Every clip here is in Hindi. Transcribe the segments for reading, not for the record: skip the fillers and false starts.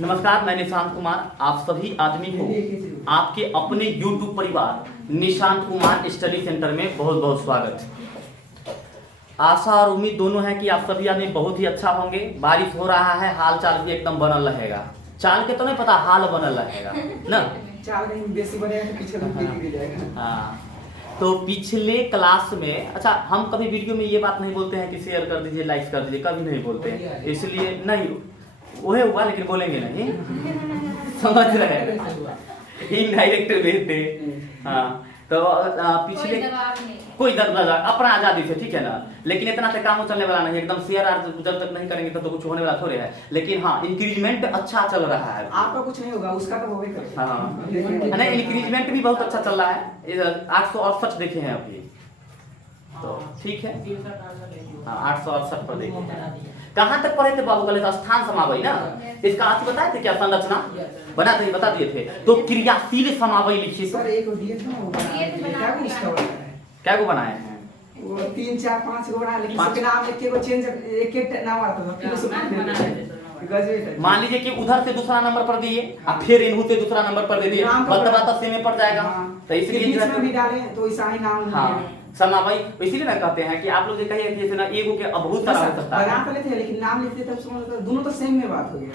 नमस्कार, मैं निशांत कुमार। आप सभी आदमी को आपके अपने YouTube परिवार निशांत कुमार स्टडी सेंटर में बहुत बहुत स्वागत। आशा और उम्मीद दोनों है कि आप सभी आदमी बहुत ही अच्छा होंगे। बारिश हो रहा है, हाल चाल भी एकदम बनल रहेगा। चाल के तो नहीं पता, हाल बनल रहेगा ना। चाल नहीं बेसी बनेगा तो पीछे गिर जाएगा। हाँ, तो पिछले क्लास में, अच्छा हम कभी वीडियो में ये बात नहीं बोलते हैं कि शेयर कर दीजिए, लाइक कर दीजिए, कभी नहीं बोलते हैं, इसलिए नहीं वही हुआ, लेकिन बोलेंगे नहीं। समझ रहे हैं, इनडायरेक्ट भेजते। हाँ, तो पिछले कोई दरवाजा अपना आजादी से, ठीक है ना। लेकिन इतना से काम चलने वाला नहीं, एकदम शेयर जब तक नहीं करेंगे तो कुछ होने वाला थोड़े है। लेकिन हाँ, इंक्रीजमेंट अच्छा चल रहा है। आपका कुछ नहीं होगा, उसका तो होगा कर। हाँ, नहीं, इंक्रीजमेंट भी बहुत अच्छा चल रहा है। 868 देखे हैं अभी, तो ठीक है। हाँ, 868 पर देखे। कहाँ तक पढ़े थे बाबू? कल स्थान समावई ना, इसका अर्थ बताए थे क्या? संरचना बता दिए थे। तो क्रियाशील समावई लिखिए। सर एक दिए थे ना, क्या को बनाए हैं? वो 3 4 5 को बनाया, लेकिन सबके नाम एक चेंज, एक नाम आता था, फिर उसको मान लीजिए कि उधर से दूसरा नंबर पर दिए और फिर इनहू से दूसरा नंबर पर दे दिए, मतलब सेम में पड़ जाएगा। तो इसलिए बीच में भी डाले तो ऐसा ही नाम। हाँ, समावई। इसीलिए मैं कहते हैं कि आप लोग ये कहिए कि ना एगो के बहुत सारा हो सकता है। बना तो लेते हैं, लेकिन नाम लिखते तब समझ दोनों तो सेम में बात हो गया।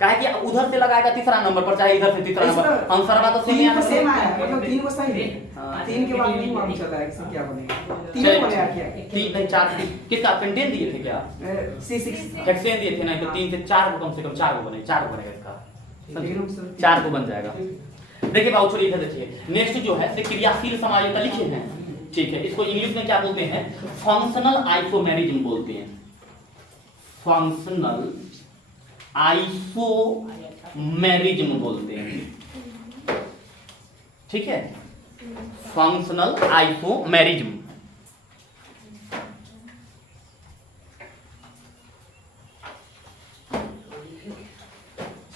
काहे कि उधर से लगाएगा तीसरा नंबर पर, चाहे इधर से तीसरा नंबर, आंसर बात तो सेम आया, मतलब 3 को सही है। 3 के बाद नहीं मालूम चल रहा है कि क्या बनेगा। 3 बनेगा क्या? 3 नहीं 4 किसका पेंटेन दिए थे क्या? C6 हेक्सेन दिए थे ना, तो 3 से 4 को कम से कम 4 को बनेगा इसका। 4 को बन जाएगा। देखिए बाबू छोड़िए, इधर देखिए। नेक्स्ट जो है से क्रियाशील समायोजन लिखे हैं, ठीक है। इसको इंग्लिश में क्या बोलते हैं? फंक्शनल आइसोमेरिज्म बोलते हैं। फंक्शनल आइसोमेरिज्म बोलते हैं, ठीक है। Functional isomerism.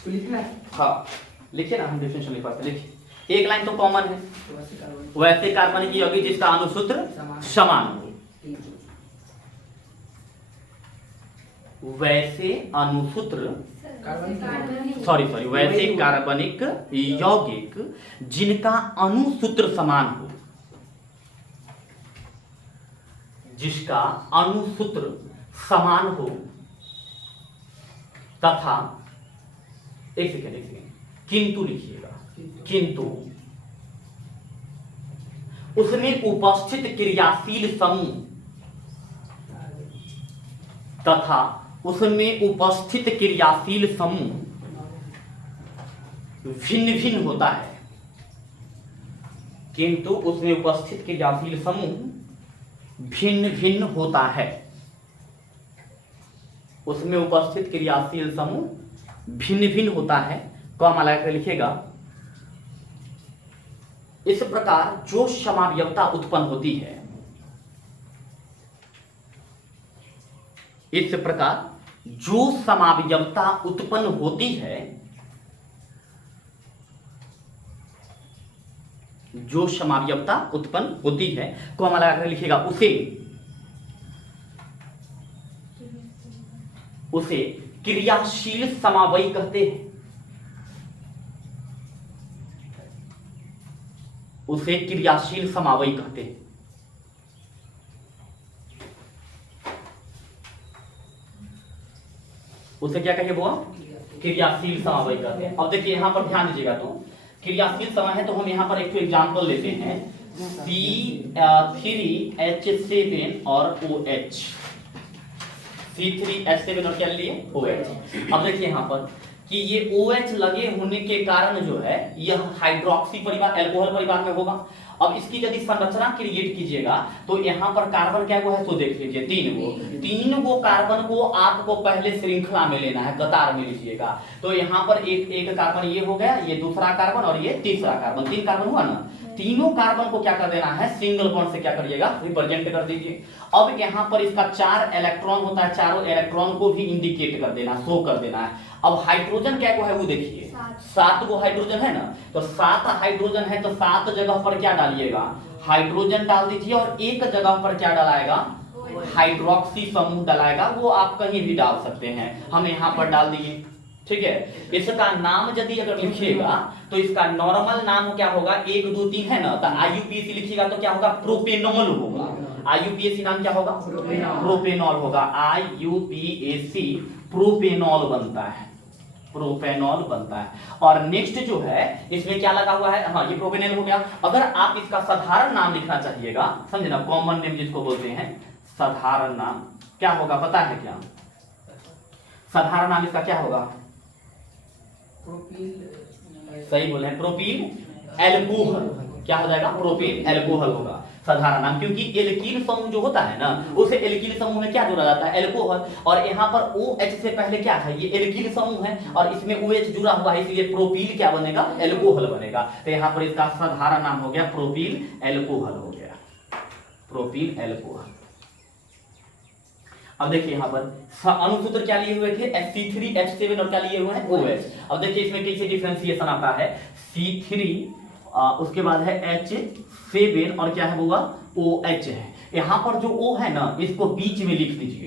लिखना है। हाँ, लिखिए ना, हम डेफिनेशन लिख पाते। लिखिए, एक लाइन तो कॉमन है। वैसे कार्बनिक यौगिक जिसका अणुसूत्र समान हो। वैसे अणुसूत्र वैसे कार्बनिक यौगिक जिनका अणुसूत्र समान हो, जिसका अणुसूत्र समान हो तथा एक सेकेंड किंतु लिखिएगा, किंतु उसमें उपस्थित क्रियाशील समूह तथा उसमें उपस्थित क्रियाशील समूह भिन्न भिन्न होता है। किंतु उसमें उपस्थित क्रियाशील समूह भिन्न भिन्न होता है। उसमें उपस्थित क्रियाशील समूह भिन्न भिन्न होता है, कॉमा लगा कर लिखिएगा। इस प्रकार जो समावयवता उत्पन्न होती है, इस प्रकार जो समावयवता उत्पन्न होती है, जो समावयवता उत्पन्न होती है, कॉमा लगाकर लिखिएगा, उसे क्रियाशील समावयी कहते हैं। उसे क्रियाशील समावयी कहते हैं। उसे क्या कहिए बुआ? क्रियाशील समावयी कहते हैं। अब देखिए यहां पर ध्यान दीजिएगा, तो क्रियाशील समय है तो हम यहां पर एक एग्जांपल लेते हैं, C3H7 और OH। C3H7 और क्या लिए? OH। अब देखिए यहां पर कि ये OH लगे होने के कारण जो है यह हाइड्रोक्सी परिवार, एल्कोहल परिवार में होगा। अब इसकी यदि संरचना क्रिएट कीजिएगा तो यहाँ पर कार्बन क्या है तो देख लीजिए, 3 गो कार्बन को आपको पहले श्रृंखला में लेना है, कतार में लीजिएगा। तो यहाँ पर एक कार्बन ये हो गया, ये दूसरा कार्बन और ये तीसरा कार्बन, 3 कार्बन हुआ ना। तीनों कार्बन को क्या कर देना है? सिंगल बॉन्ड से क्या करिएगा? रिप्रेजेंट कर दीजिए। अब यहाँ पर इसका 4 इलेक्ट्रॉन होता है, चारों इलेक्ट्रॉन को भी इंडिकेट कर देना, शो कर देना है। अब हाइड्रोजन क्या को है वो देखिए, 7 गो हाइड्रोजन है ना, तो 7 हाइड्रोजन है तो 7 जगह पर क्या डालिएगा? हाइड्रोजन डाल दीजिए और एक जगह पर क्या डालाएगा? हाइड्रोक्सी समूह डलाएगा, वो आप कहीं भी डाल सकते हैं, हम यहाँ पर डाल दिए। ठीक है, इसका नाम यदि अगर लिखिएगा तो इसका नॉर्मल नाम क्या होगा, 1 2 3 है ना, तो आईयूपीएसी लिखिएगा तो क्या होगा, प्रोपेनॉल होगा। आईयूपीएसी नाम क्या होगा, प्रोपेनॉल होगा। आईयूपीएसी प्रोपेनॉल बनता है, प्रोपेनॉल बनता है। और नेक्स्ट जो है इसमें क्या लगा हुआ है, हाँ ये प्रोपेनॉल हो गया। अगर आप इसका साधारण नाम लिखना चाहिएगा, समझे ना, कॉमन नेम जिसको बोलते हैं, साधारण नाम क्या होगा पता है क्या, साधारण नाम इसका क्या होगा, सही बोले हैं, प्रोपील एल्कोहल। क्या हो जाएगा, प्रोपील एल्कोहल होगा साधारण नाम, क्योंकि एल्कीन समूह जो होता है ना, उसे एल्कीन समूह में क्या जोड़ा जाता है, एल्कोहल। और यहाँ पर OH से पहले क्या है, ये एल्कीन समूह है और इसमें OH जुड़ा हुआ है, इसलिए प्रोपील क्या बनेगा, एल्कोहल बनेगा। तो यहाँ पर इसका साधारण नाम हो गया प्रोपील एल्कोहल हो गया, प्रोपील एल्कोहल। अब देखिए यहाँ पर अनुसूत्र क्या लिए हुए थे, C3H7 और क्या लिए हुए हैं, OH। अब देखिए इसमें कैसे डिफरेंशिएशन आता है, C3 उसके बाद है H7 और क्या है वो OH है। यहाँ पर जो O है ना, इसको बीच में लिख दीजिए,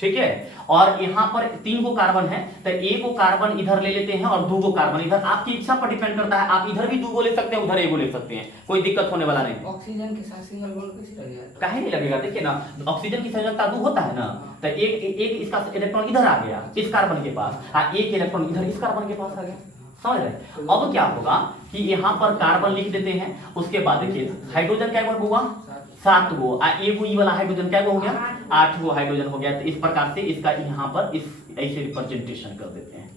ठीक है। और यहाँ पर 3 गो कार्बन है, तो 1 गो कार्बन इधर ले लेते हैं और 2 गो कार्बन इधर, आपकी इच्छा पर डिपेंड करता है, आप इधर भी 2 गो ले सकते हैं, उधर 1 गो ले सकते हैं, कोई दिक्कत होने वाला नहीं। ऑक्सीजन के साथ सिंगल बॉन्ड कैसे लगेगा, काहे नहीं लगेगा, देखिए ना, ऑक्सीजन की संयोजकता 2 होता है ना, तो एक इसका इलेक्ट्रॉन इधर आ गया इस कार्बन के पास, और एक इलेक्ट्रॉन इधर इस कार्बन के पास आ गया, समझ रहे। अब क्या होगा कि यहाँ पर कार्बन लिख देते हैं, उसके बाद देखिए हाइड्रोजन क्या होगा, 7 गो, एगो ई वाला हाइड्रोजन क्या हो गया, 8 गो हाइड्रोजन हो गया। तो इस प्रकार से इसका यहाँ पर इस ऐसे रिप्रेजेंटेशन कर देते हैं,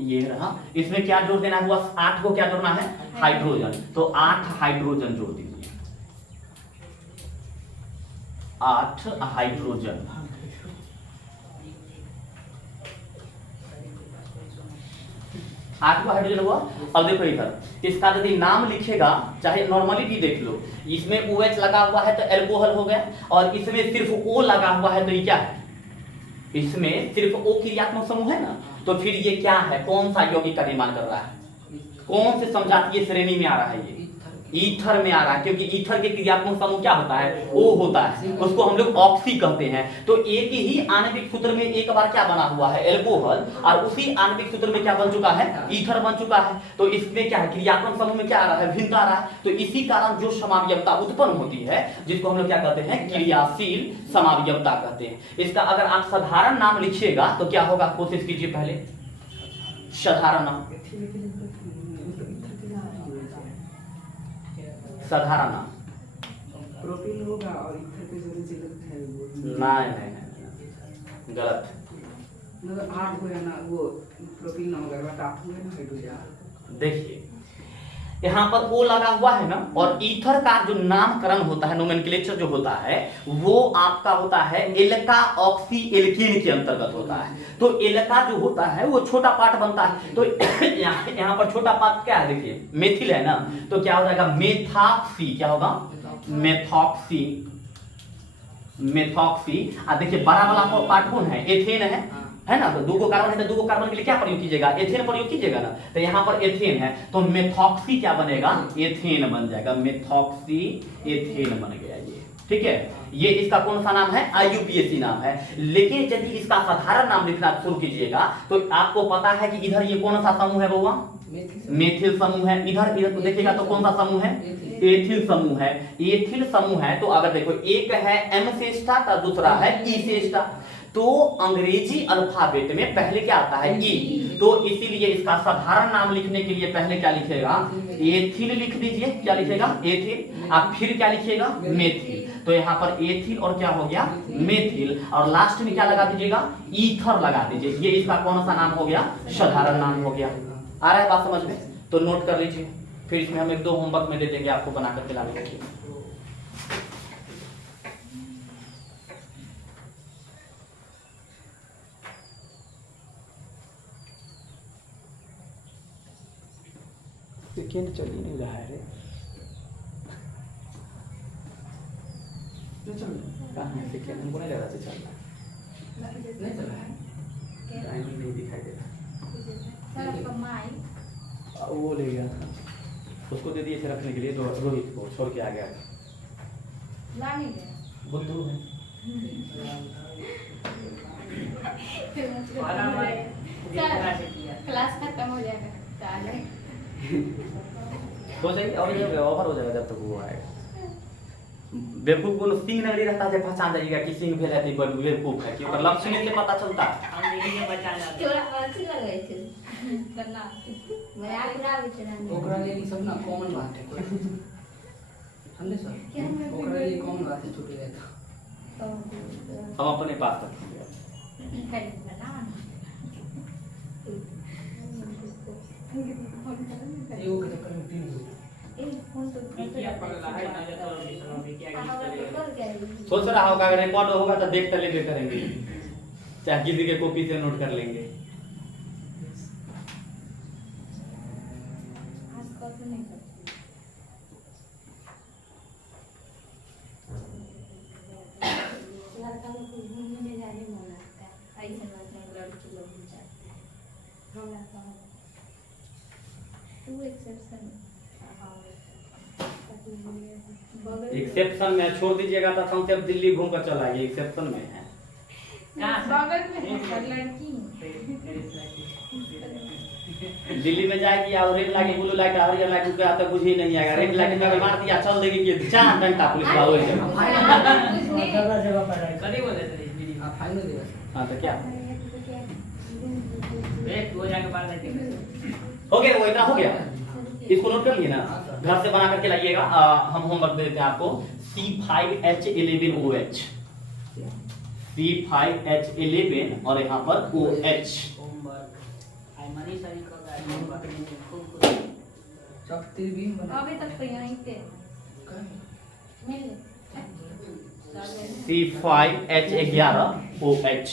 ये रहा। इसमें क्या जोड़ देना हुआ, 8 को क्या जोड़ना है, हाइड्रोजन, तो 8 हाइड्रोजन जोड़ दीजिए, 8 हाइड्रोजन। आठवां हाइड्रोजन हुआ। अब देखो इधर इसका यदि नाम लिखेगा, चाहे नॉर्मली भी देख लो, इसमें OH लगा हुआ है तो एल्कोहल हो गया, और इसमें सिर्फ O लगा हुआ है तो ये क्या है, इसमें सिर्फ O क्रियात्मक समूह है ना, तो फिर ये क्या है, कौन सा यौगिक का निर्माण कर रहा है, कौन से समजातीय श्रेणी में आ रहा है, ये ईथर में आ रहा है, क्योंकि ईथर के क्रियात्मक समूह क्या होता है, O होता है, उसको हम लोग ऑक्सी कहते हैं। तो एक ही आणविक सूत्र में एक बार क्या बना हुआ है, एल्कोहल, और उसी आणविक सूत्र में क्या बन चुका है, ईथर बन चुका है। तो इसमें क्या है, क्रियात्मक समूह में क्या आ रहा है, भिन्नता आ रहा है। तो इसी कारण जो समावयवता उत्पन्न होती है, जिसको हम लोग क्या कहते हैं, क्रियाशील समावयवता कहते हैं। इसका अगर आप साधारण नाम लिखिएगा तो क्या होगा, कोशिश कीजिए पहले साधारण नाम, साधारण नाम, प्रोपीन होगा और ईथर के जोड़े से लगता है वो, नहीं गलत, मतलब 8 हो या ना, वो प्रोपीन होगा बट 8 हो ना हाइड्रोजन। देखिए यहाँ पर O लगा हुआ है ना, और ईथर का जो नामकरण होता है, नोमेनक्लेचर जो होता है, वो आपका होता है एल्का ऑक्सी एल्कीन के अंतर्गत होता है। तो एल्का जो होता है वो छोटा पार्ट बनता है, तो यहाँ पर छोटा पार्ट क्या है, देखिए मेथिल है ना, तो क्या हो जाएगा, मेथॉक्सी, क्या होगा, मेथॉक्सी, मेथॉक्सी। देखिए बड़ा वाला पार्ट कौन है, एथेन है ना, तो 2 गो कार्बन है, तो 2 गो कार्बन के लिए क्या प्रयोग कीजिएगा, एथेन प्रयोग कीजिएगा ना, तो यहाँ पर एथेन है, तो मेथॉक्सी क्या बनेगा, एथेन बन जाएगा, मेथॉक्सी एथेन बन गया ये, ठीक है। ये इसका कौन सा नाम है, IUPAC नाम है। लेकिन यदि इसका साधारण नाम लिखना शुरू कीजिएगा तो आपको पता है कि इधर ये कौन सा समूह है बउआ, मेथिल समूह है, इधर इधर तो देखिएगा तो कौन सा समूह है, एथिल समूह है। एथिल समूह है तो अगर देखो एक है M से स्टार्ट और दूसरा है E से स्टार्ट, तो अंग्रेजी अल्फाबेट में पहले क्या आता है, E, तो इसीलिए इसका साधारण नाम लिखने के लिए पहले क्या लिखेगा, एथिल लिख दीजिए, क्या लिखेगा, एथिल, आप फिर क्या लिखिएगा, मेथिल। तो यहाँ पर एथिल और क्या हो गया, मेथिल, और लास्ट में क्या लगा दीजिएगा, ईथर लगा दीजिए। ये इसका कौन सा नाम हो गया, साधारण नाम हो गया। आ रहा है बात समझ में, तो नोट कर लीजिए, फिर इसमें हम 1-2 होमवर्क में दे देंगे आपको बना करके लाने के लिए। सेकेंड चल ही नहीं रहा है रे, कहाँ है सेकेंड, हमको नहीं लग रहा चल रहा है, नहीं चल रहा है, टाइम नहीं दिखाई दे रहा। वो ले गया था, उसको दे दिए थे रखने के लिए, तो रोहित को छोड़ के आ गया, लाने बुद्धू है, क्लास खत्म हो जाएगा तो आ जाए। हो जाएगी और ये ओवर हो जाएगा जब तक वो आएगा। बेवकूफ को सिंह नगरी रहता है, पहचान जाइएगा कि सिंह भेल है तो बेवकूफ है, क्योंकि लक्षण से पता चलता है। तोरा अच्छी लगे छे बना मैं आगरा विचरण ओकरा लिए सब ना कॉमन बात है कोई समझे सर ओकरा लिए कॉमन बात है छूट गया था हम अपने पास रखेंगे। एगो के चक्कर में तीन हो सोच रहा होगा अगर रिकॉर्ड होगा तो देख कर लेबे करेंगे, चाहे किसी के कॉपी से नोट कर लेंगे। एक्सेप्शन में छोड़ दीजिएगा तो हम सिर्फ दिल्ली घूम कर चला आइए, एक्सेप्शन में है। बगल में है लड़की दिल्ली में जाएगी और रेड लाइट ब्लू लाइट हरियर लाइट को आता कुछ ही नहीं आएगा। रेड लाइट में अगर मार दिया चल देगी कि चार घंटा पुलिस वाला हो जाएगा। जगह पर है कभी बोले थे आप फाइनल दे हां तो क्या एक हो जाके बाहर बैठे हो गया, वो इतना हो गया। इसको नोट कर लिए ना, घर से बना करके लाइएगा। हम होमवर्क दे देते हैं आपको। C5H11OH, C5H11 और यहाँ पर OH। अभी तक तो यहीं पे मिल C5H11OH।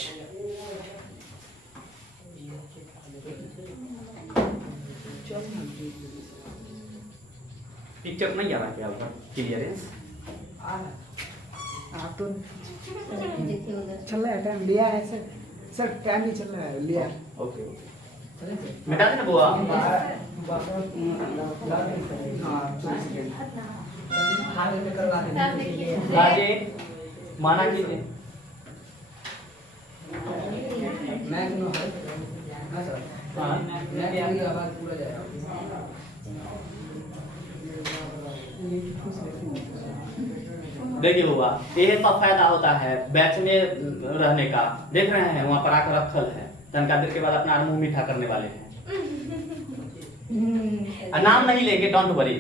पिक्चर नहीं आ रहा क्या ऊपर क्लियरेंस? आप तो देखिए उधर चल रहा है टाइम लिया है सर, सर टाइम ही चल रहा है लिया। ओके ओके मिटा देना बुआ। हाँ 24 सेकंड राजे माना कीजिए। मैं सुनो है हां सर हाँ मैं मेरी आवाज पूरा जाएगा देखिए बुआ, ये सब फायदा होता है बैच में रहने का। देख रहे हैं वहाँ पर आकर रखल है, तनका देर के बाद अपना मुंह मीठा करने वाले हैं। नाम नहीं लेंगे, डोंट वरी।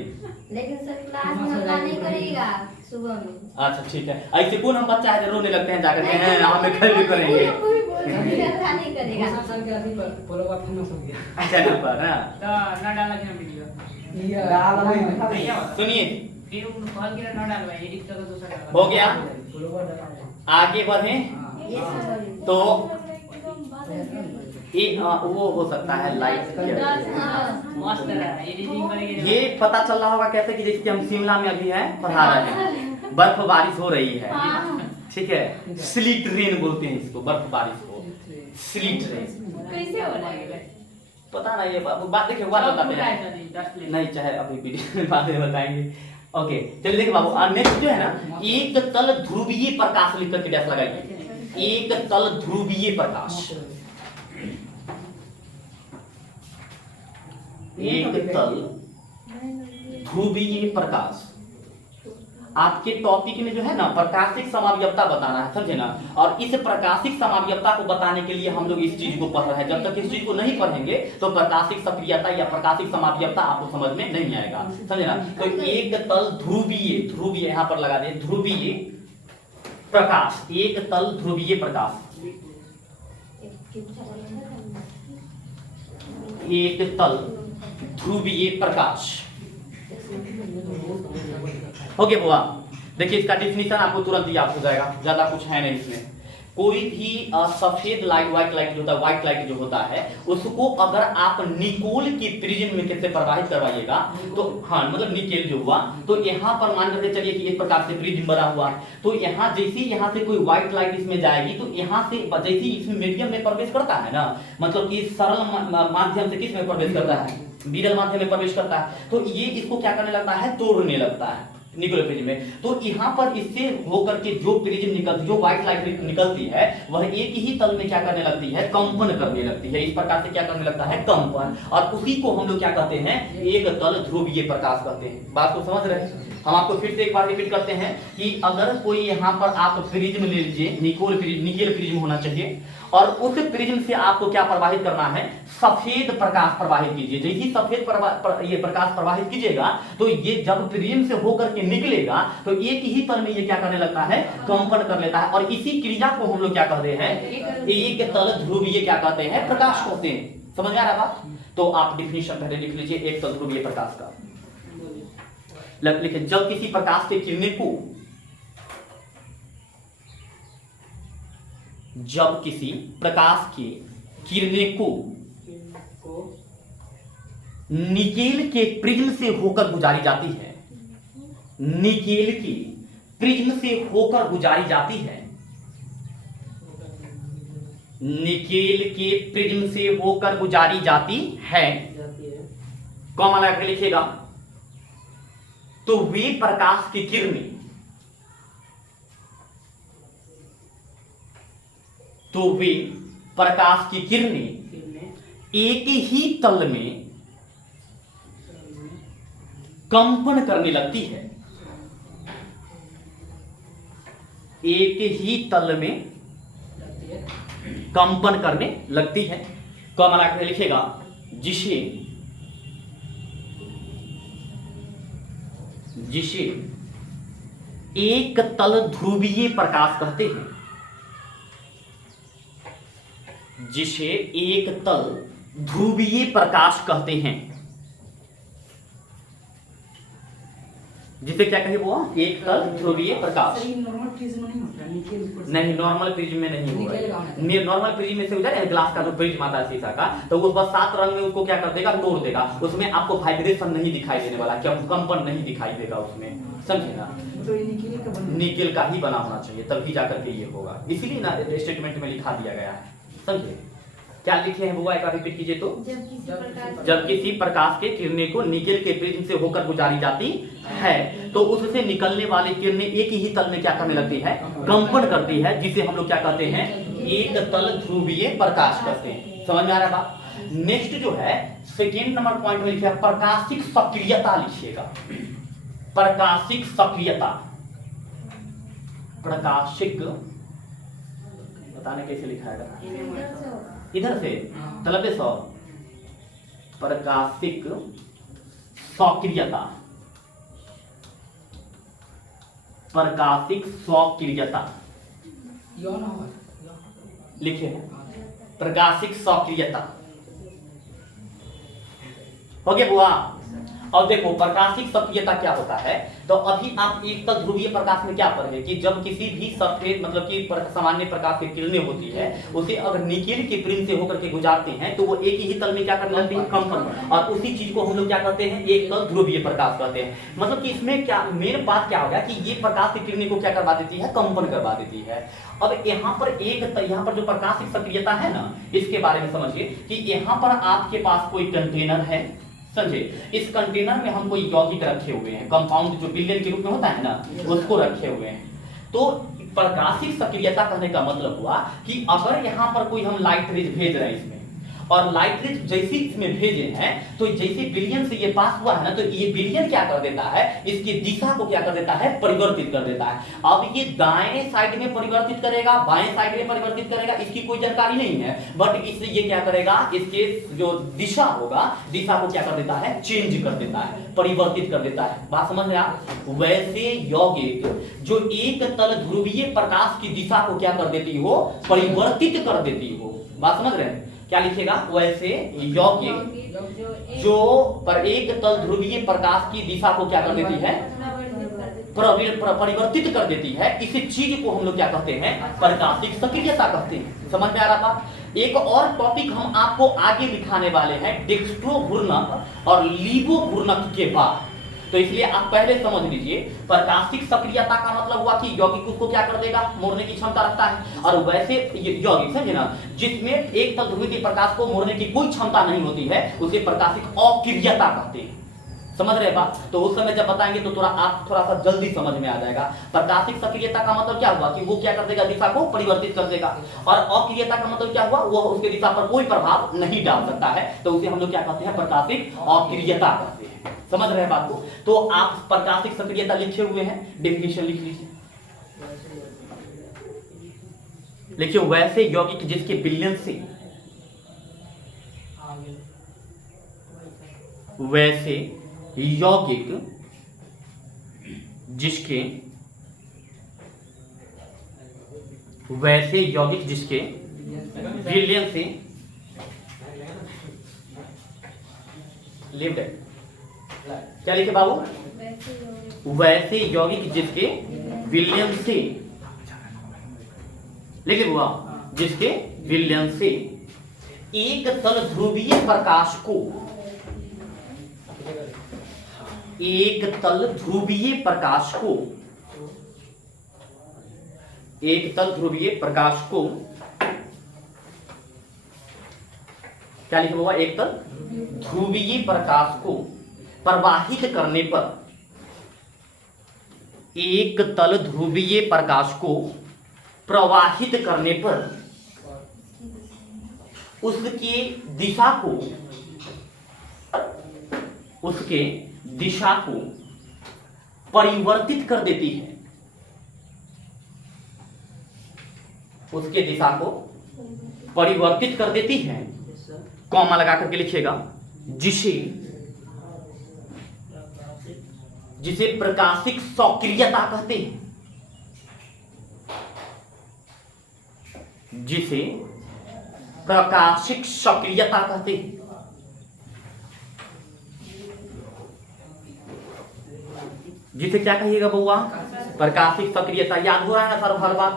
लेकिन सर क्लास में हल्ला नहीं करेगा सुबह में। अच्छा ठीक है। ऐसे कौन हम बच्चा है जो रोने लगते हैं जाकर के हैं हमें कल भी करेंगे कोई हल्ला नहीं करेगा। साल के आदमी पर फॉलोअप फेमस हो गया चैनल पर ना। तो ना डाला क्या वीडियो ये डाल रहे हैं। सुनिए फिर उन कॉल किया ना डालवा एडिट कर दूसरा डालवा। हो गया, फॉलोअप डाला आगे बढ़े ये सब तो ये वो हो सकता है लाइट। मस्त रहा एडिटिंग करेंगे। ये पता चल रहा होगा कैसे कि जैसे कि हम शिमला में अभी हैं, पढ़ा रहे हैं, बर्फ बारिश हो रही है, ठीक है। स्लीट रेन बोलते हैं इसको, बर्फ बारिश को स्लीट रेन। कैसे हो रहा है? पता नहीं ये बात देखिए हुआ बताते हैं। नहीं चाहे अभी वीडियो में बाद में बताएंगे। ओके चलिए देखिए बाबू, नेक्स्ट जो है ना, एक तल ध्रुवीय प्रकाश लिख करके डैश लगाइए। एक तल ध्रुवीय प्रकाश, एक तल ध्रुवीय प्रकाश। आपके टॉपिक में जो है ना प्रकाशिक समावयवता बताना है, समझे ना। और इस प्रकाशिक समावयवता को बताने के लिए हम लोग इस चीज को पढ़ रहे हैं। जब तक इस चीज को नहीं पढ़ेंगे तो प्रकाशिक सक्रियता या प्रकाशिक समावयवता आपको समझ में नहीं आएगा, समझे ना। तो एक तल ध्रुवीय, ध्रुवीय यहाँ पर लगा दे, ध्रुवीय प्रकाश, एक तल ध्रुवीय प्रकाश, एक तल ध्रुवीय प्रकाश। ओके बुआ, देखिए इसका डिफिनीशन आपको तुरंत याद हो जाएगा, ज्यादा कुछ है नहीं इसमें। कोई भी सफेद लाइट, व्हाइट लाइट जो होता है, व्हाइट लाइट जो होता है, उसको अगर आप निकोल की प्रिज्म में कैसे प्रवाहित करवाइएगा तो हाँ मतलब निकेल जो हुआ, तो यहाँ पर मान करके चलिए कि इस प्रकार से प्रिज्म बना हुआ है। तो यहाँ जैसे यहाँ से कोई व्हाइट लाइट इसमें जाएगी तो यहाँ से जैसे इसमें मीडियम में प्रवेश करता है ना, मतलब कि सरल माध्यम से किस में प्रवेश करता है, विरल माध्यम में प्रवेश करता है, तो ये इसको क्या करने लगता है, तोड़ने लगता है। न्यूक्लियर प्रिज्म में। तो यहाँ पर इससे होकर के जो प्रिज्म निकलती, जो व्हाइट लाइट निकलती है, वह एक ही तल में क्या करने लगती है, कंपन करने लगती है। इस प्रकार से क्या करने लगता है, कंपन। और उसी को हम लोग क्या कहते हैं, एक तल ध्रुवीय प्रकाश कहते हैं। बात को समझ रहे हैं? हम आपको फिर से एक बार रिपीट करते हैं कि अगर कोई यहाँ पर आप प्रिज्म ले लीजिए, निकेल प्रिज्म होना चाहिए, और उस प्रिज्म से आपको क्या प्रवाहित करना है, सफेद प्रकाश प्रवाहित कीजिए। जैसे सफेद ये प्रकाश प्रवाहित कीजिएगा तो ये जब प्रिज्म से होकर के निकलेगा तो एक ही तल में ये क्या करने लगता है, कंपन कर लेता है। और इसी क्रिया को हम लोग क्या कहते हैं, एक तल ध्रुवीय क्या कहते हैं, प्रकाश कहते हैं। समझ में आ रहा बात? तो आप डिफिनेशन पहले लिख लीजिए एक तल ध्रुवीय प्रकाश का। लिखिए, जब किसी प्रकाश के किरणें को, जब किसी प्रकाश के किरणें को निकेल के प्रिज्म से होकर गुजारी जाती है, निकेल के प्रिज्म से होकर गुजारी जाती है, निकेल के प्रिज्म से होकर गुजारी जाती है, कॉमा लगा के लिखिएगा। तो वे प्रकाश की किरणें, तो वे प्रकाश की किरणें एक ही तल में कंपन करने लगती है, एक ही तल में कंपन करने लगती है। कॉमा लगा के लिखिएगा, जिसे जिसे एक तल ध्रुवीय प्रकाश कहते हैं, जिसे एक तल ध्रुवीय प्रकाश कहते हैं। जिसे क्या कहे वो, एक तल ध्रुवीय प्रकाश। नॉर्मल प्रिज्म नहीं होता, निकेल ऊपर से। नहीं, नॉर्मल प्रिज्म में नहीं होगा। नॉर्मल प्रिज्म में से होता है ग्लास का जो प्रिज्म आता है शीशा का, तो वो बस 7 रंग में उसको क्या कर देगा, तोड़ देगा। उसमें आपको वाइब्रेशन नहीं दिखाई देने वाला, क्या कंपन नहीं दिखाई देगा उसमें, समझे ना? तो ये निकेल का बना, निकेल का ही बना होना चाहिए, तभी जाकर के ये होगा। इसीलिए ना स्टेटमेंट में लिखा दिया गया है, समझे? क्या लिखे हैं बुआ, एक बार रिपीट कीजिए तो। जब किसी प्रकाश के किरणें को निकेल के प्रिज्म से होकर गुजारी जाती है तो उससे निकलने वाली किरणें एक ही तल में क्या करने लगती है, कंपन करती है, जिसे हम लोग क्या कहते हैं, एक तल ध्रुवीय प्रकाश कहते हैं। समझ में आ रहा बात? नेक्स्ट जो है सेकेंड नंबर पॉइंट में लिखा है प्रकाशिक सक्रियता। लिखिएगा, प्रकाशिक सक्रियता। प्रकाशिक बताने कैसे लिखा है, इधर से तलबे सौ, प्रकाशिक सक्रियता, प्रकाशिक सक्रियता लिखे, प्रकाशिक सक्रियता हो गया बुआ। अब देखो प्रकाशिक सक्रियता क्या होता है, तो अभी आप एक तल ध्रुवीय प्रकाश में क्या पढ़े कि जब किसी भी सफेद मतलब कि सामान्य प्रकाश की किरणें होती है, उसे अगर निकेल के प्रिज्म से होकर के गुजारते हैं तो वो एक ही तल में क्या करने लगती है, कंपन। और उसी चीज को हम लोग क्या कहते हैं, एक तल ध्रुवीय प्रकाश कहते हैं। मतलब कि इसमें क्या मेन बात क्या हो गया कि ये प्रकाश की किरणें को क्या करवा देती है, कंपन करवा देती है। अब यहाँ पर यहाँ पर जो प्रकाशिक सक्रियता है ना, इसके बारे में समझिए कि यहाँ पर आपके पास कोई कंटेनर है, समझे? इस कंटेनर में हम कोई यौगिक रखे हुए हैं, कंपाउंड जो विलयन के रूप में होता है ना, उसको रखे हुए हैं। तो प्रकाशिक सक्रियता कहने का मतलब हुआ कि अगर यहाँ पर कोई हम लाइट रेज भेज रहे हैं इसमें, और लाइट रेज जैसे इसमें भेजे हैं तो जैसे विलयन से ये पास हुआ है ना, तो ये विलयन क्या कर देता है, इसकी दिशा को क्या कर देता है, परिवर्तित कर देता है। अब ये दाएं साइड में परिवर्तित करेगा, बाएं साइड में परिवर्तित करेगा, इसकी कोई जानकारी नहीं है, बट इससे ये क्या करेगा, इसके जो दिशा होगा, दिशा को क्या कर देता है, चेंज कर देता है, परिवर्तित कर देता है। बात समझ रहे आप? वैसे यौगिक जो एक तल ध्रुवीय प्रकाश की दिशा को क्या कर देती हो, परिवर्तित कर देती हो। बात समझ रहे हैं? क्या लिखेगा, वैसे यौगिक जो पर एक तल ध्रुवीय प्रकाश की दिशा को क्या कर देती है, परिवर्तित कर देती है। इसी चीज को हम लोग क्या कहते हैं, प्रकाशिक सक्रियता कहते हैं। समझ में आ रहा था? एक और टॉपिक हम आपको आगे दिखाने वाले हैं डेक्स्ट्रो घूर्णक और लीबो घूर्णक के बाद, तो इसलिए आप पहले समझ लीजिए प्रकाशिक सक्रियता का मतलब हुआ कि यौगिक उसको क्या कर देगा, मोड़ने की क्षमता रखता है। और वैसे यौगिक समझे ना, जिसमें एक तल ध्रुवीय प्रकाश को मोड़ने की कोई क्षमता नहीं होती है, उसे प्रकाशिक अक्रियता कहते हैं। समझ रहे बात? तो उस समय जब बताएंगे तो आप थोड़ा सा जल्दी समझ में आ जाएगा। प्रकाशिक सक्रियता का मतलब क्या हुआ कि वो क्या कर देगा, दिशा को परिवर्तित कर देगा। और अक्रियता का मतलब क्या हुआ, वो उसके दिशा पर कोई प्रभाव नहीं डाल सकता है, तो उसे हम लोग क्या कहते हैं, प्रकाशिक अक्रियता कहते हैं। समझ रहे हैं बात को? तो आप प्रकाशिक सक्रियता लिखे हुए हैं, डेफिनेशन लिख लीजिए। लिखिए, वैसे यौगिक जिसके विलयन से, वैसे यौगिक जिसके, वैसे यौगिक जिसके विलयन से, लिव दैट, क्या लिखे बाबू, वैसे यौगिक जिसके विलयन से, लिखे बुआ, जिसके विलयन से एक तल ध्रुवीय प्रकाश को, एक तल ध्रुवीय प्रकाश को, एक तल ध्रुवीय प्रकाश को, क्या लिखे बाबा, एक तल ध्रुवीय प्रकाश को प्रवाहित करने पर, एक तल ध्रुवीय प्रकाश को प्रवाहित करने पर उसके दिशा को, उसके दिशा को परिवर्तित कर देती है, उसके दिशा को परिवर्तित कर देती है, कॉमा लगा करके लिखिएगा, जिसे, जिसे प्रकाशिक सक्रियता कहते हैं, जिसे प्रकाशिक सक्रियता कहते हैं। जिसे क्या कहिएगा बउआ, प्रकाशिक सक्रियता। याद हो रहा है ना सर हर बात?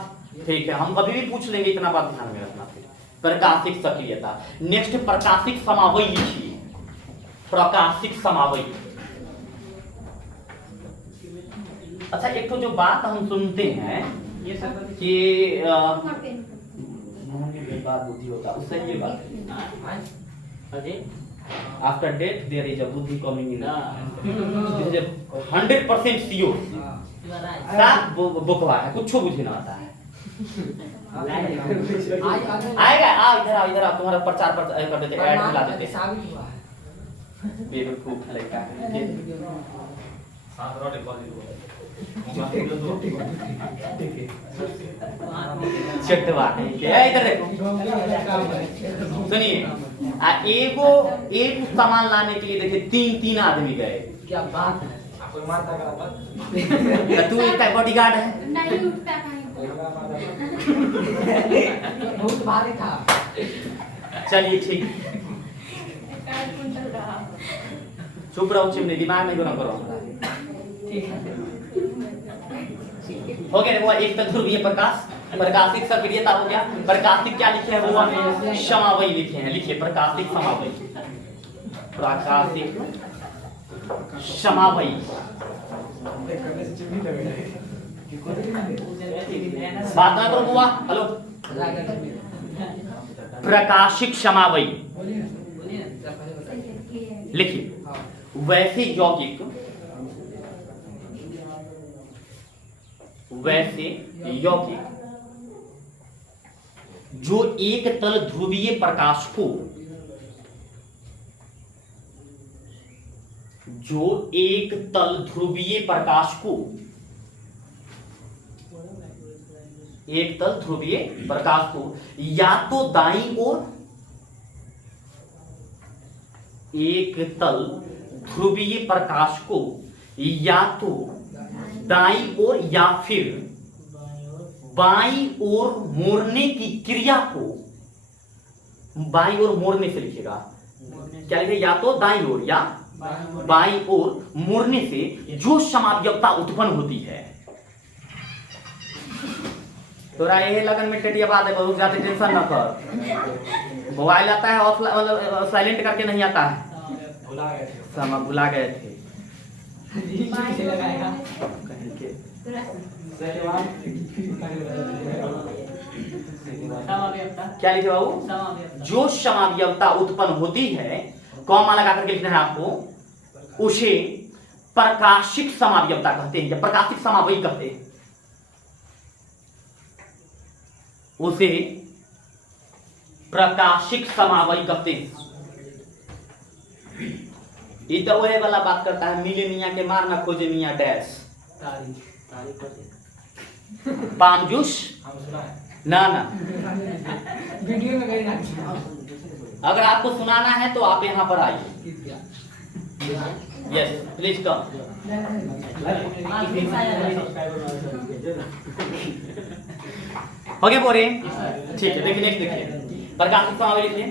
ठीक है, हम कभी भी पूछ लेंगे, इतना बात ध्यान में रखना। फिर प्रकाशिक सक्रियता। नेक्स्ट प्रकाशिक समावयी लिखिए, प्रकाशिक समावयी। अच्छा, एक तो जो बात हम सुनते हैं ये सब कि बात बुद्धि होता, उससे ये बात है, after death there is a बुद्धि कमिंग इन, 100% श्योर साफ बुकवा है, कुछ बुझे ना आता है। आएगा, आ इधर आ, इधर आ, तुम्हारा प्रचार कर देते, ऐड मिला देते, बेवकूफ लड़का है। चटवा इधर देखो, सुनिए, एक सामान लाने के लिए देखिए 3 आदमी गए। क्या बात है, तू एक बॉडीगार्ड है, नहीं उठता कहीं। बहुत भारी था। चलिए ठीक, चुप रहो, चिमनी दिमाग में दोनों करो। हो गया वो एक तल ध्रुवीय प्रकाश, प्रकाशिक सक्रियता हो गया। प्रकाशिक क्या लिखे हैं वो, समावयी लिखे हैं। लिखिए प्रकाशिक समावयी, प्रकाशिक समावयी। बात ना करो बुआ, हेलो। प्रकाशिक समावयी लिखिए, वैसे यौगिक, वैसे यौगिक जो एक तल ध्रुवीय प्रकाश को, जो एक तल ध्रुवीय प्रकाश को, एक तल ध्रुवीय प्रकाश को या तो दाईं ओर, एक तल ध्रुवीय प्रकाश को या तो दाईं ओर या फिर बाईं ओर मोड़ने की क्रिया को, बाईं ओर मोड़ने से लिखेगा, क्या लिखेगा, या तो दाईं ओर या बाईं ओर मोड़ने से जो समावयवता उत्पन्न होती है। तोरा ये लगन में टेटिया बात है, बहुत ज्यादा टेंशन न कर। मोबाइल आता है मतलब साइलेंट करके नहीं आता है, भुला गए थे। क्या लिखे बाबू, जो समावयवता उत्पन्न होती है, कॉमा लगा करके लिखना है आपको, उसे प्रकाशिक समावयवता कहते हैं या प्रकाशिक समावयी कहते हैं। उसे प्रकाशिक समावयी कहते हैं। ये तो वही वाला बात करता है, मिले मियाँ के मार ना खोजे मियाँ डैश पाम जूस ना ना। वीडियो में कहीं ना अगर आपको सुनाना है तो आप यहाँ पर आइए। Yes please come. ओके बोरे ठीक है। देखिए नेक्स्ट देखिए, प्रकाशिक समावयी लिखिए।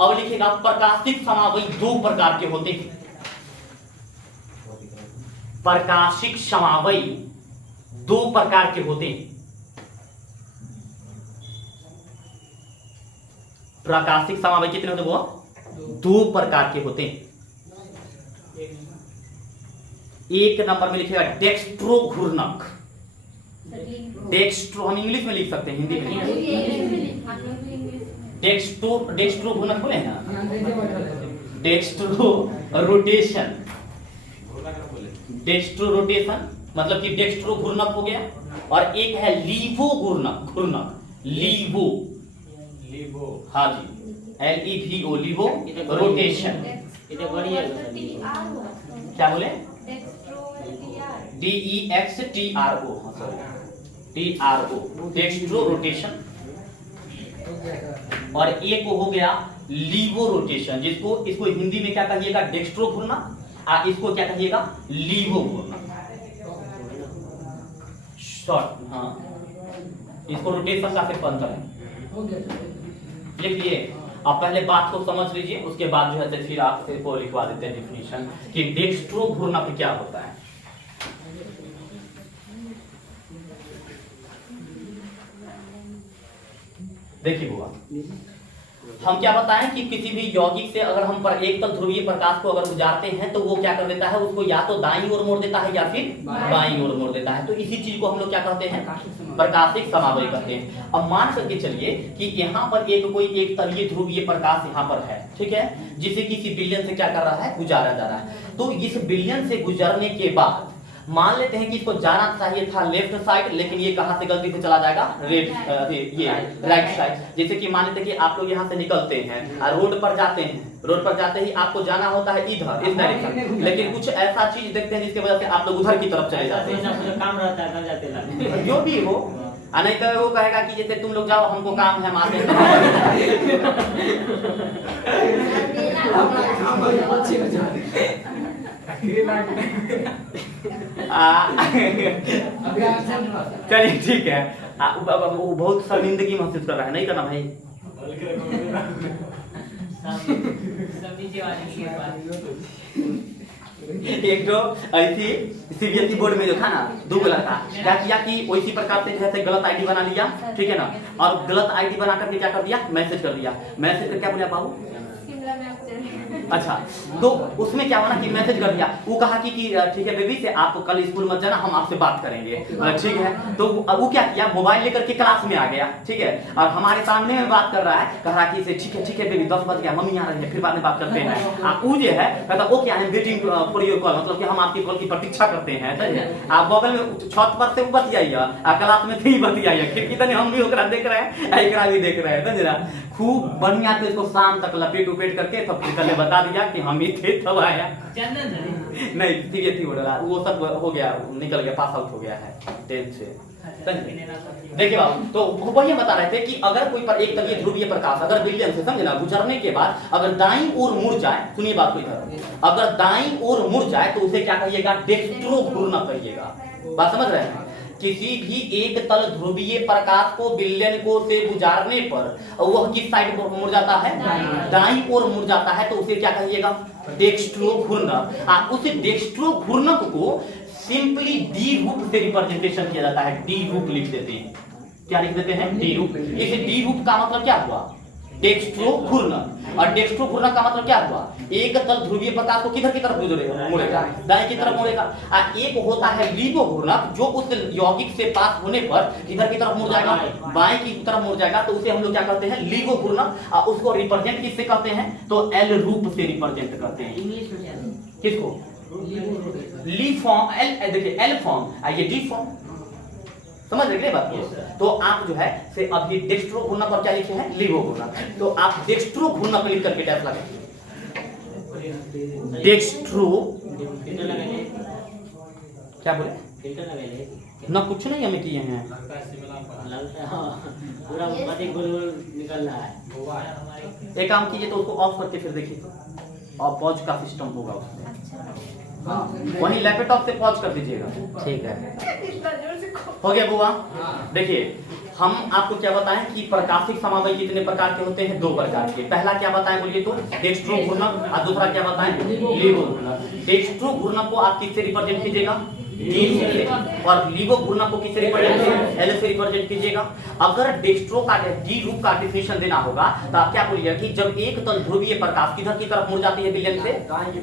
अब लिखिएगा प्रकाशिक समावयी दो प्रकार के होते हैं। प्रकाशिक समावयी दो प्रकार के होते हैं। प्रकाशिक समावयी कितने होते हैं वो? दो प्रकार के होते हैं। एक नंबर में लिखिएगा डेक्स्ट्रो घूर्णक। डेक्स्ट्रो हम इंग्लिश में लिख सकते हैं, हिंदी में डेक्स्ट्रो घूर्णक बोले ना, डेक्स्ट्रो रोटेशन। डेक्स्ट्रो रोटेशन मतलब कि डेक्स्ट्रो घूर्णक हो गया। और एक है लीवो घूर्णक। घूर्णक लीवो, हाँ जी, LEVO लीवो रोटेशन। क्या बोले? DEXTRO, हाँ सॉरी TRO, डेक्स्ट्रो रोटेशन। और एक हो गया लीवो रोटेशन, जिसको इसको हिंदी में क्या कहिएगा? डेक्स्ट्रो घूर्णक। इसको क्या कहिएगा? लीवो घूर्णक। शॉर्ट, हाँ इसको रोटेशन का सिर्फ अंतर है। लिख लिए। आप पहले बात को समझ लीजिए, उसके बाद जो है फिर आप को लिखवा देते हैं डिफिनीशन कि डेक्स्ट्रो घूर्णक क्या होता है। देखिए बुआ, हम क्या बताएं कि किसी भी यौगिक से अगर हम पर एक तल ध्रुवीय प्रकाश को अगर गुजारते हैं तो वो क्या कर देता है? उसको या तो दाईं ओर मोड़ देता है या फिर बाईं ओर मोड़ देता है। तो इसी चीज को हम लोग क्या कहते हैं? प्रकाशिक समावयी कहते हैं। अब मान करके चलिए कि यहाँ पर कोई एक तलीय ध्रुवीय प्रकाश यहाँ पर है, ठीक है, जिसे किसी विलयन से क्या कर रहा है? गुजारा जा रहा है। तो इस विलयन से गुजरने के बाद मान लेते हैं कि इसको जाना चाहिए था लेफ्ट साइड, लेकिन ये कहां से गलती से चला जाएगा? ये राइट साइड। जैसे कि मान लेते हैं कि आप लोग यहां से निकलते हैं और रोड पर जाते हैं। रोड पर जाते ही आपको जाना होता है इधर, इस डायरेक्शन, लेकिन कुछ ऐसा चीज देखते हैं जिसकी वजह से आप लोग उधर की तरफ चले जाते हैं। काम रहता है घर जाते जो भी हो, नहीं तो वो कहेगा कि जैसे तुम लोग जाओ, हमको काम है, हम आते हैं। चलिए ठीक है। वो बहुत शर्मिंदगी महसूस कर रहा है, नहीं करना भाई। एक जो ऐसी CBSE बोर्ड में जो था ना, दो लड़का क्या किया कि उसी प्रकार से जैसे गलत आईडी बना लिया, ठीक है ना, और गलत आईडी बना करके क्या कर दिया? मैसेज कर दिया। मैसेज कर क्या बोला बाबू? अच्छा, तो उसमें क्या हुआ ना कि मैसेज कर दिया। वो कहा कि ठीक है बेबी से आप कल स्कूल मत जाना, हम आपसे बात करेंगे, ठीक है। तो वो क्या किया? मोबाइल लेकर के क्लास में आ गया, ठीक है, और हमारे सामने में बात कर रहा है, कह रहा कि ठीक है बेबी 10 बज गया, मम्मी आ रही है, फिर बाद में बात करते हैं। वो जो है कहता वो क्या है? वेटिंग फॉर योर कॉल, मतलब कि हम आपकी कॉल की प्रतीक्षा करते हैं। आप बगल में छत पर से बतियाइए, क्लास में भी बतियाइए, खिड़की तक हम भी ओकरा देख रहे हैं, एकरा भी देख रहे हैं, समझ। खूब बढ़िया से इसको शाम तक लपेट उपेट करके तब फिर कल बता दिया कि हम ही थे, तब आया। नहीं सीरियसली बोल रहा, वो सब हो गया, निकल गया, पास आउट हो गया है 10th से। देखिए बाबू, तो वही बता रहे थे कि अगर कोई पर एक तलीय ध्रुवीय प्रकाश अगर विलयन से, समझे ना, गुजरने के बाद अगर दाईं ओर मुड़ जाए, सुनिए बात को इधर, अगर दाईं ओर मुड़ जाए तो उसे क्या कहिएगा? डेक्स्ट्रो घूर्णक कहिएगा। बात समझ रहे हैं? किसी भी एक तल ध्रुवीय प्रकाश को विलयन को से गुजारने पर वह किस साइड पर मुड़ जाता है? दाईं ओर मुड़ जाता है, तो उसे क्या कहिएगा? डेक्स्ट्रो घूर्णक। उस डेक्स्ट्रो घूर्णक को सिंपली डी रूप से रिप्रेजेंटेशन किया जाता है। डी रूप लिख देते हैं। क्या लिख देते हैं? डी रूप। इस डी रूप का मतलब क्या हुआ? डेक्स्ट्रो घूर्णक। और डेक्स्ट्रो घूर्णक का मतलब क्या हुआ? एक तल ध्रुवीय प्रकाश को किधर की तरफ मुड़ेगा? दाएं की तरफ मुड़ेगा। एक होता है लीवो घूर्णक, जो उस यौगिक से पास होने पर किधर की तरफ मुड़ जाएगा? बाएं की तरफ मुड़ जाएगा, तो उसे हम लोग क्या कहते हैं? लीवो घूर्णक। उसको रिप्रेजेंट किससे करते हैं? तो एल रूप से रिप्रेजेंट करते हैं। इंग्लिश में क्या? किसको? ली फॉर्म एल, देखिए एल फॉर्म ये डी फॉर्म, समझ रहे बात को? तो आप जो है से अभी डेक्स्ट्रो घूर्णक पर क्या लिखे हैं, लिवो घूर्णक। तो आप डेक्स्ट्रो घूर्णक लिख करके टैप लगाइए, डेक्स्ट्रो फिल्टर लगा ले, क्या बोले फिल्टर लगा ले, ना, कुछ नहीं हमें किए हैं। लगता है हाँ, पूरा बातें गोल गोल निकल रहा है। एक काम कीजिए तो उसको ऑफ करके फिर देखिए तो, और पॉज का सिस्टम होगा उसमें। वहीं लैपटॉप से पॉज कर दीजिएगा, ठीक है। हो गया बुआ? देखिए हम आपको क्या बताएं कि प्रकाशिक समावयव कितने प्रकार के होते हैं, 2 प्रकार के। पहला क्या बताएं बोलिए तो, डेक्स्ट्रो घूर्णक, और दूसरा क्या बताएं, लीवो घूर्णक। डेक्स्ट्रो घूर्णक को आप किससे रिप्रेजेंट कीजिएगा, डी से, और लीवो घूर्णक को किससे रिप्रेजेंट कीजिएगा, एल से रिप्रेजेंट कीजिएगा। अगर डेक्स्ट्रो का डी रूप का डेफिनेशन देना होगा तो आप क्या बोलिएगा कि जब एक तल ध्रुवीय प्रकाश किधर की तरफ मुड़ जाती है विलयन से,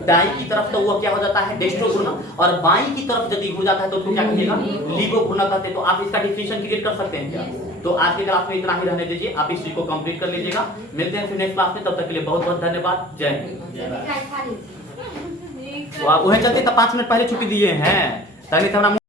दाईं की तरफ, तो वो क्या हो जाता है, डेक्स्ट्रो घूर्णक, और बाईं की तरफ यदि घूर जाता है तो उसको क्या कहिएगा, लीवो घूर्णक कहते हैं। तो आप इसका डेफिनेशन क्रिएट कर सकते हैं क्या? तो आज के क्लास में इतना ही रहने दीजिए, आप इस चीज को कंप्लीट कर लीजिएगा। मिलते हैं फिर नेक्स्ट क्लास में, तब तक के लिए बहुत बहुत धन्यवाद। जय हिंद। वह चलते तब 5 मिनट पहले छुट्टी दिए हैं, ताकि